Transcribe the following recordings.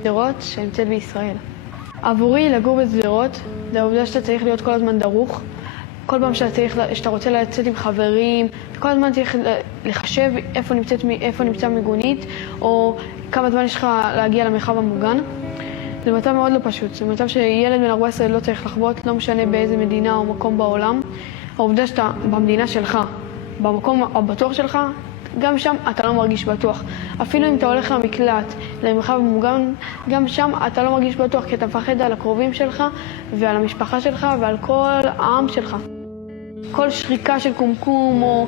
שדרות שנמצאת בישראל. עבורי לגור בשדרות זה העובדה שאתה צריך להיות כל הזמן דרוך. כל פעם שאתה רוצה לצאת עם חברים, כל הזמן צריך לחשב איפה נמצא מיגונית, או כמה זמן יש לך להגיע למרחב המוגן. זה מצב מאוד לא פשוט. זה מצב שילד בן 14 לא צריך לחוות, לא משנה באיזה מדינה או מקום בעולם. העובדה שאתה במדינה שלך, במקום הבטוח שלך, גם שם אתה לא מרגיש בטוח. אפילו אם אתה הולך למקלט, למרחב המוגן, גם שם אתה לא מרגיש בטוח, כי אתה מפחד על הקרובים שלך ועל המשפחה שלך ועל כל העם שלך. כל שריקה של קומקום או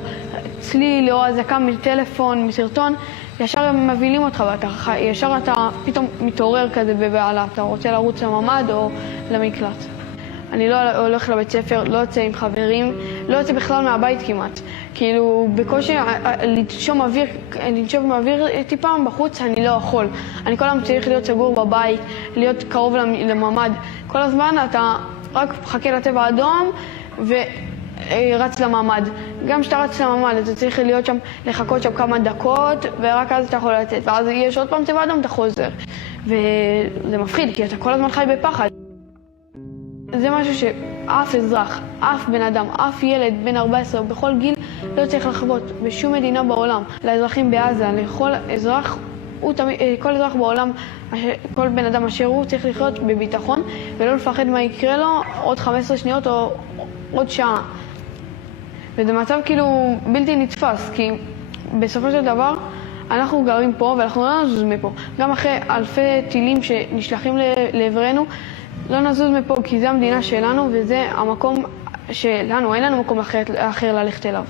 צליל או אזעקה מטלפון, מסרטון, ישר הם מבהילים אותך ישר אתה פתאום מתעורר כזה בבעלה, אתה רוצה לרוץ לממ"ד או למקלט. אני לא הולך לבית ספר, לא יוצא עם חברים, לא יוצא בכלל מהבית כמעט. כאילו בקושי לנשום אוויר טיפה בחוץ אני לא יכול. אני כל הזמן צריך להיות סגור בבית, להיות קרוב לממ"ד. כל הזמן אתה רק מחכה לצבע האדום ורץ לממ"ד. גם כשאתה רץ לממ"ד אתה צריך להיות שם, לחכות שם כמה דקות ורק אז אתה יכול לצאת. ואז יש עוד פעם צבע אדום, אתה חוזר. וזה מפחיד כי אתה כל הזמן חי בפחד. זה משהו שאף אזרח, אף בן אדם, אף ילד בן 14 בכל גיל לא צריך לחוות בשום מדינה בעולם. לאזרחים בעזה, לכל אזרח, כל אזרח בעולם, כל בן אדם אשר הוא צריך לחיות בביטחון ולא לפחד מה יקרה לו עוד 15 שניות או עוד שעה. וזה מצב כאילו בלתי נתפס, כי בסופו של דבר אנחנו גרים פה ואנחנו לא נזוז מפה. גם אחרי אלפי טילים שנשלחים לעברנו, לא נזוז מפה כי זה המדינה שלנו וזה המקום שלנו, אין לנו מקום אחר ללכת אליו.